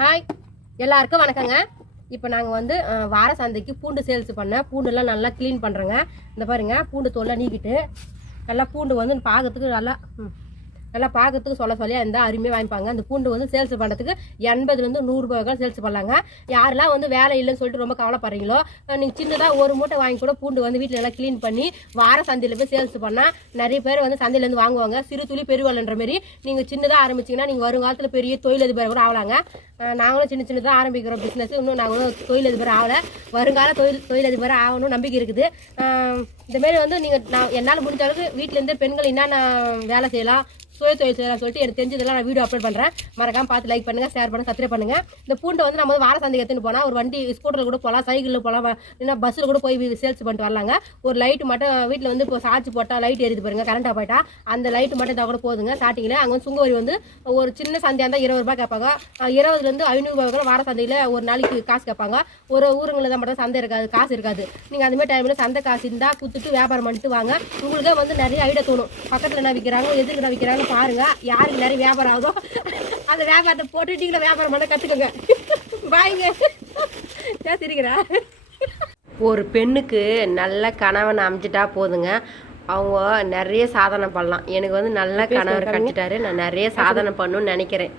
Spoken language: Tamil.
ஹாய், எல்லாருக்கும் வணக்கங்க. இப்போ நாங்கள் வந்து வார சந்தைக்கு பூண்டு சேல்ஸ் பண்ண பூண்டுலாம் நல்லா க்ளீன் பண்ணுறோங்க. இந்த பாருங்க, பூண்டு தோல்லாம் நீக்கிட்டு நல்லா பூண்டு வந்து பார்க்கறதுக்கு நல்லா பார்க்கறதுக்கு சொல்லியா இருந்தால் அருமையாக வாங்கிப்பாங்க. அந்த பூண்டு வந்து சேல்ஸ் பண்ணுறதுக்கு 80லேருந்து 100 ரூபாய்க்கு சேல்ஸ் பண்ணலாங்க. யாரெல்லாம் வந்து வேலை இல்லைன்னு சொல்லிட்டு ரொம்ப கவலைப்படுறீங்களோ, நீங்கள் சின்னதாக ஒரு மூட்டை வாங்கி கூட பூண்டு வந்து வீட்டில் எல்லாம் க்ளீன் பண்ணி வார சந்தையில் போய் சேல்ஸ் பண்ணால் நிறைய பேர் வந்து சந்தையிலேருந்து வாங்குவாங்க. சிறு துளி பெருவல்ன்ற மாரி நீங்கள் சின்னதாக ஆரம்பிச்சிங்கன்னா நீங்கள் வருங்காலத்தில் பெரிய தொழிலதிபர் கூட ஆகலாங்க. நாங்களும் சின்னதாக ஆரம்பிக்கிறோம் பிஸ்னஸ். இன்னும் நாங்களும் தொழிலதிபர் ஆகலை. வருங்கால தொழிலதிபர் ஆகணும் நம்பிக்கை இருக்குது. இந்தமாரி வந்து நான் என்னால் முடிஞ்ச அளவுக்கு வீட்டிலேருந்து பெண்கள் என்னென்ன வேலை செய்யலாம், சுய தொழில் செய்யலாம் சொல்லிட்டு எனக்கு தெரிஞ்சதெல்லாம் நான் வீடியோ அப்லோட் பண்ணுறேன். மறக்காம பார்த்து லைக் பண்ணுங்கள், ஷேர் பண்ணுங்கள், சப்ஸ்கிரைப் பண்ணுங்கள். இந்த பூண்டை வந்து நம்ம வார சந்தைக்கு எடுத்துன்னு போனால் ஒரு வண்டி ஸ்கூட்டரில் கூட போகலாம், சைக்கிளில் போகலாம், இல்லைன்னா பஸ்ஸில் கூட போய் சேல்ஸ் பண்ணிட்டு வரலாங்க. ஒரு லைட்டு மட்டும் வீட்டில் வந்து இப்போ சார்ஜ் போட்டால் லைட் எரியுது பாருங்க, கரண்ட்டாக போயிட்டா அந்த லைட்டு மட்டும் தான் கூட போதுங்க. ஸ்டார்டிங்கில் அங்கே வந்து சுங்கவரி வந்து ஒரு சின்ன சந்தையாக இருந்தால் 20 ரூபாய் கேட்பாங்க. 20லேருந்து 500 ரூபாய் வார சந்தையில் ஒரு நாளைக்கு காசு கேட்பாங்க. ஒரு ஊருங்களில் தான் மட்டும் சந்தை இருக்காது, காசு இருக்காது. நீங்கள் அந்தமாதிரி டைமில் சந்தை காசு இருந்தால் குத்துட்டு வியாபாரம் பண்ணிட்டு வாங்க. உங்களுக்கே வந்து நிறைய ஐடியா தோணும். பக்கத்தில் என்ன விற்கிறாங்க, எதுக்கு என்ன விற்கிறாங்க பாருங்கள். யாருக்கு நிறைய வியாபாரம் ஆகுதோ அந்த வியாபாரத்தை போட்டு நீங்களும் வியாபாரம் பண்ண கற்றுக்கோங்க. பாய்ங்க, சிரிக்கிறா. ஒரு பெண்ணுக்கு நல்ல கணவன் அமைச்சிட்டா போதுங்க, அவங்க நிறைய சாதனை பண்ணலாம். எனக்கு வந்து நல்ல கணவர் கிடைச்சிட்டாரு, நான் நிறைய சாதனை பண்ணணும்னு நினைக்கிறேன்.